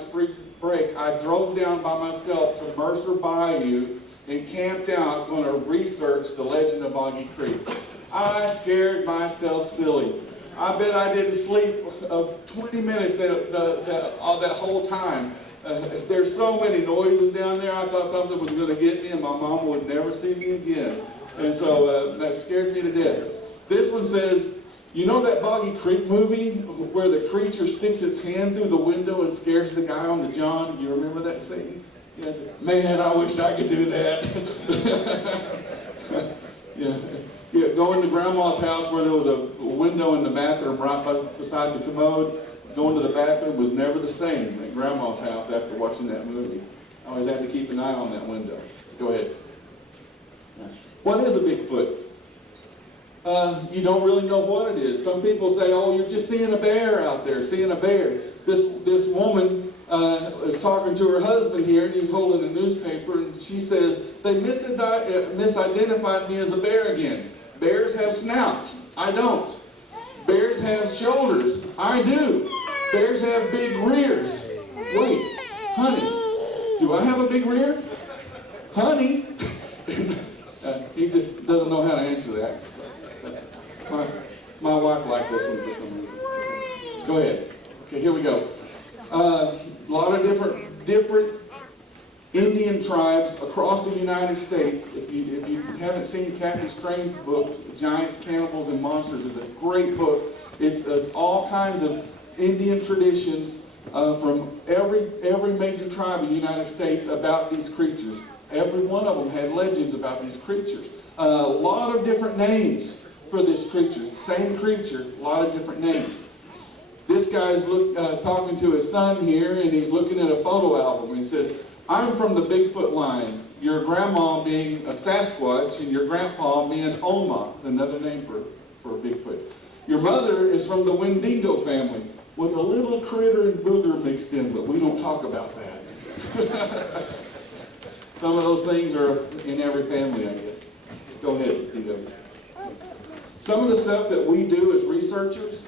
spring break, I drove down by myself to M.A.B.R.C Bayou and camped out going to research the legend of Boggy Creek. I scared myself silly. I bet I didn't sleep 20 minutes that whole time. There's so many noises down there, I thought something was going to get me and my mom would never see me again. And so that scared me to death. This one says, you know that Boggy Creek movie where the creature sticks its hand through the window and scares the guy on the john? You remember that scene? Yes. Man, I wish I could do that. Yeah, going to Grandma's house where there was a window in the bathroom right beside the commode. Going to the bathroom was never the same at Grandma's house after watching that movie. I always had to keep an eye on that window. Go ahead. What is a Bigfoot? You don't really know what it is. Some people say, oh, you're just seeing a bear out there, seeing a bear. This woman is talking to her husband here, and he's holding a newspaper, and she says, they misidentified me as a bear again. Bears have snouts. I don't. Bears have shoulders. I do. Bears have big rears. Wait, honey, do I have a big rear? Honey? He just doesn't know how to answer that. My wife likes this one for some reason. Go ahead. Okay, here we go. A lot of different Indian tribes across the United States. If you haven't seen Kathy Crane's book, Giants, Cannibals, and Monsters, it's a great book. It's all kinds of Indian traditions from every major tribe in the United States about these creatures. Every one of them had legends about these creatures. A lot of different names for this creature. Same creature, a lot of different names. This guy's talking to his son here, and he's looking at a photo album, and he says, I'm from the Bigfoot line, your grandma being a Sasquatch, and your grandpa being Oma, another name for a Bigfoot. Your mother is from the Wendigo family, with a little critter and booger mixed in, but we don't talk about that. Some of those things are in every family, I guess. Go ahead, D.W. Some of the stuff that we do as researchers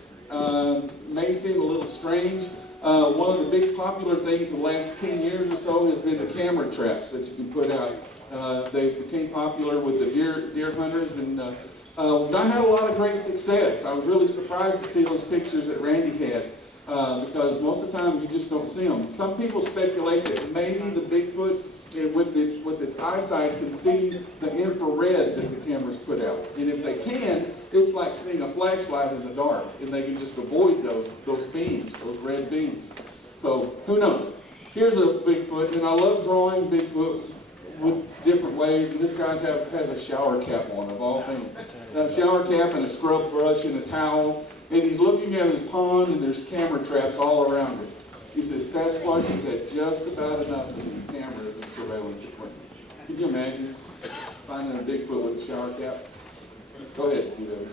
may seem a little strange. One of the big popular things in the last 10 years or so has been the camera traps that you can put out. They became popular with the deer hunters, and I had a lot of great success. I was really surprised to see those pictures that Randy had because most of the time you just don't see them. Some people speculate that maybe the Bigfoot with its eyesight can see the infrared that the cameras put out. And if they can, it's like seeing a flashlight in the dark, and they can just avoid those beams, those red beams. So who knows? Here's a Bigfoot, and I love drawing Bigfoot with different ways, and this guy has a shower cap on, of all things. A shower cap and a scrub brush and a towel, and he's looking at his pond, and there's camera traps all around it. He says Sasquatch has had just about enough of these cameras and surveillance equipment. Can you imagine finding a Bigfoot with a shower cap? Go ahead, do those.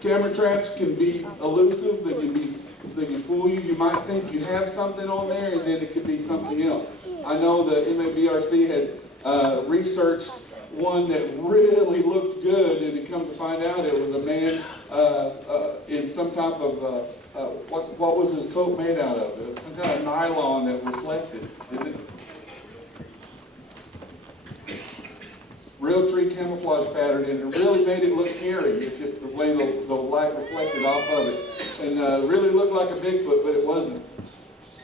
Camera traps can be elusive. They can fool you. You might think you have something on there, and then it could be something else. I know the M.A.B.R.C had researched one that really looked good, and it come to find out it was a man in some type of what was his coat made out of? Some kind of nylon that reflected, didn't it? Real tree camouflage pattern, and it really made it look hairy. It's just the way the light reflected off of it, and really looked like a Bigfoot, but it wasn't.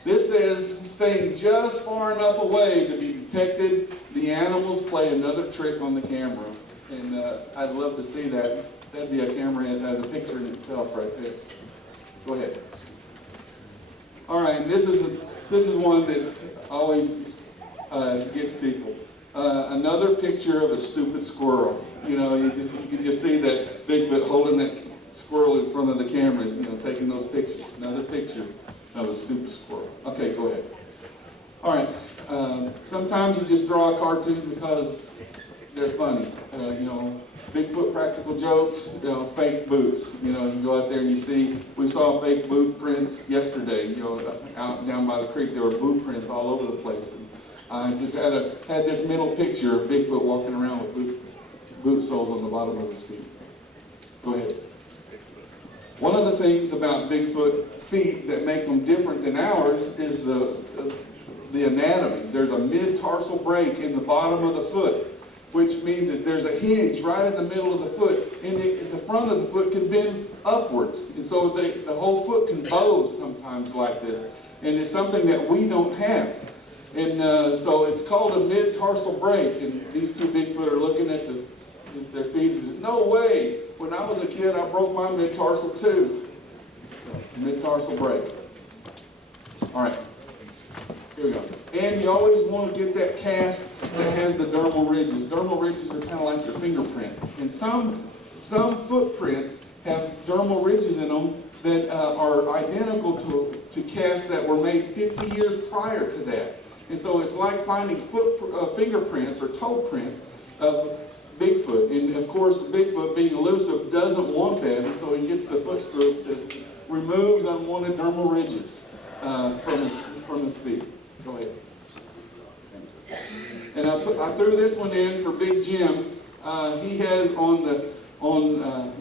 This says, staying just far enough away to be detected, the animals play another trick on the camera. And I'd love to see that. That'd be a camera that has a picture in itself right there. Go ahead. All right, and this is one that always gets people. Another picture of a stupid squirrel. You know, you can just see that Bigfoot holding that squirrel in front of the camera, you know, taking those pictures. Another picture of a stupid squirrel. Okay, go ahead. All right. Sometimes you just draw a cartoon because they're funny. You know, Bigfoot practical jokes, you know, fake boots. You know, you go out there and you see, we saw fake boot prints yesterday, you know, out down by the creek. There were boot prints all over the place. And I just had this mental picture of Bigfoot walking around with boot soles on the bottom of his feet. Go ahead. One of the things about Bigfoot feet that make them different than ours is the anatomy. There's a mid-tarsal break in the bottom of the foot, which means that there's a hinge right in the middle of the foot, and the front of the foot can bend upwards. And so the whole foot can bow sometimes like this. And it's something that we don't have. And so it's called a mid-tarsal break. And these two Bigfoot are looking at their feet and says, no way. When I was a kid, I broke my mid-tarsal too. So, mid-tarsal break. All right. Here we go. And you always want to get that cast that has the dermal ridges. Dermal ridges are kind of like your fingerprints. And some footprints have dermal ridges in them that are identical to casts that were made 50 years prior to that. And so it's like finding fingerprints or toe prints of Bigfoot. And of course, Bigfoot, being elusive, doesn't want that. And so he gets the foot screw that removes unwanted dermal ridges from his feet. Go ahead. And I threw this one in for Big Jim. He has on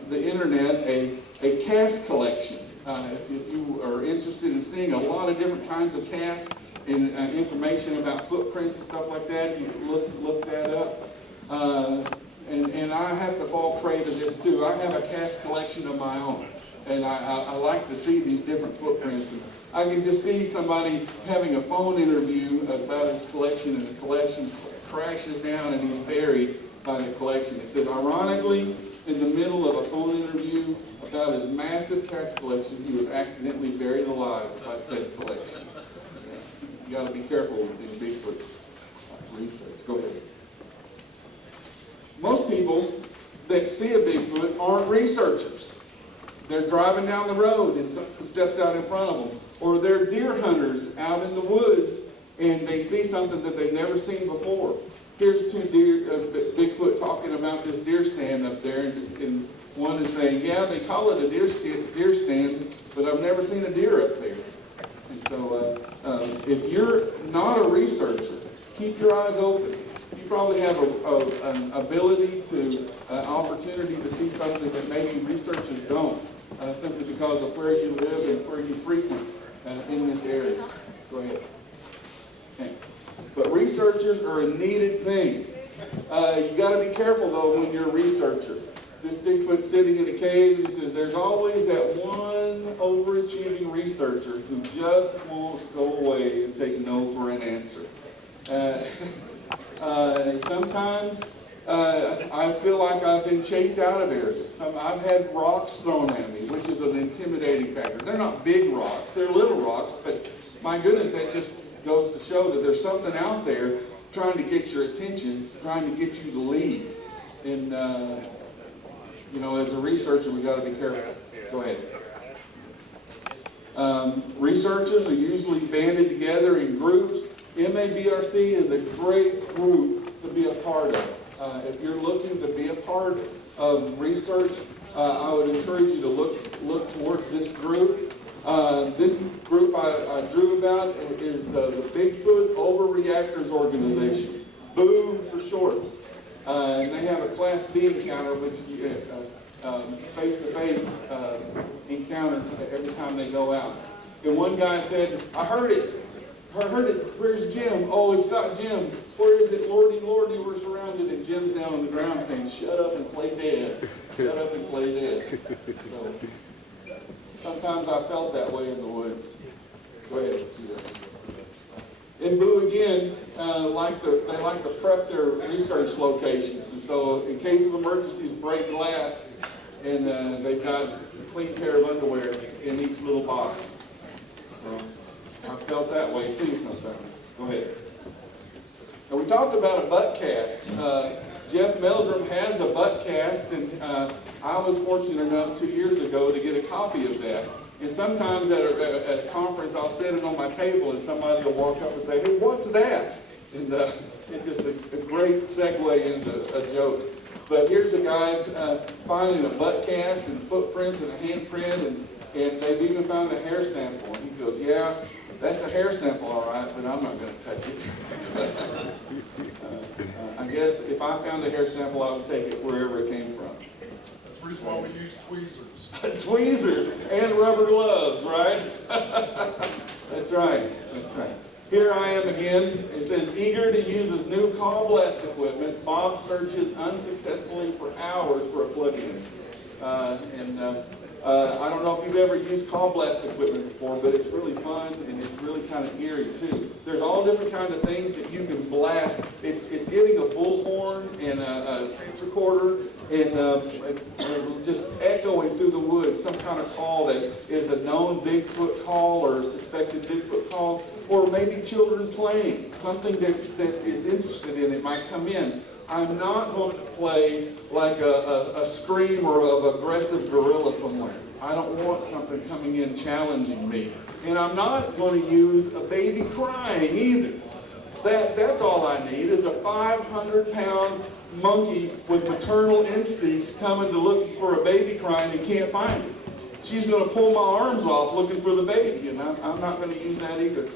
the internet a cast collection. If you are interested in seeing a lot of different kinds of casts and information about footprints and stuff like that, you can look that up. And I have to fall prey to this too. I have a cast collection of my own, and I like to see these different footprints. And I can just see somebody having a phone interview about his collection, and the collection crashes down, and he's buried by the collection. It says, ironically, in the middle of a phone interview about his massive cast collection, he was accidentally buried alive by said collection. You got to be careful with these Bigfoot research. Go ahead. Most people that see a Bigfoot aren't researchers. They're driving down the road and something steps out in front of them. Or they're deer hunters out in the woods and they see something that they've never seen before. Here's two Bigfoot talking about this deer stand up there, and one is saying, yeah, they call it a deer stand, but I've never seen a deer up there. And so if you're not a researcher, keep your eyes open. You probably have an ability opportunity to see something that maybe researchers don't, simply because of where you live and where you frequent in this area. Go ahead. Okay. But researchers are a needed thing. You got to be careful though when you're a researcher. This Bigfoot sitting in a cave, he says there's always that one overachieving researcher who just won't go away and take no for an answer. Sometimes I feel like I've been chased out of areas. I've had rocks thrown at me, which is an intimidating factor. They're not big rocks, they're little rocks, but my goodness, that just goes to show that there's something out there trying to get your attention, trying to get you to leave. And, as a researcher, we got to be careful. Go ahead. Researchers are usually banded together in groups. M.A.B.R.C is a great group to be a part of. If you're looking to be a part of research, I would encourage you to look towards this group. This group I drew about is the Bigfoot Overreactors Organization, BOO for short. And they have a Class B encounter, which face-to-face encounter every time they go out. And one guy said, I heard it. Where's Jim? Oh, it's got Jim. Where is it? Lordy, Lordy, we're surrounded. And Jim's down on the ground saying, shut up and play dead. Shut up and play dead. So, sometimes I felt that way in the woods. Go ahead. In BOO again, they like to prep their research locations. And so in case of emergencies, break glass, and they've got a clean pair of underwear in each little box. So I felt that way too sometimes. Go ahead. Now we talked about a butt cast. Jeff Meldrum has a butt cast, and I was fortunate enough 2 years ago to get a copy of that. And sometimes at a conference, I'll set it on my table, and somebody will walk up and say, hey, what's that? And it's just a great segue into a joke. But here's the guys finding a butt cast and footprints and a handprint, and they've even found a hair sample. And he goes, yeah, that's a hair sample, all right, but I'm not going to touch it. I guess if I found a hair sample, I would take it wherever it came from. the reason why we use tweezers. Tweezers and rubber gloves, right? That's right. That's right. Here I am again. It says, eager to use his new call blast equipment, Bob searches unsuccessfully for hours for a plug-in. I don't know if you've ever used call blast equipment before, but it's really fun and it's really kind of eerie too. There's all different kinds of things that you can blast. It's getting a bullhorn and a tape recorder and just echoing through the woods some kind of call that is a known Bigfoot call or a suspected Bigfoot call, or maybe children playing something that is interested in it might come in. I'm not going to play like a scream or of aggressive gorilla somewhere. I don't want something coming in challenging me. And I'm not going to use a baby crying either. That's all I need is a 500-pound monkey with maternal instincts coming to look for a baby crying and can't find it. She's going to pull my arms off looking for the baby, and I'm not going to use that either.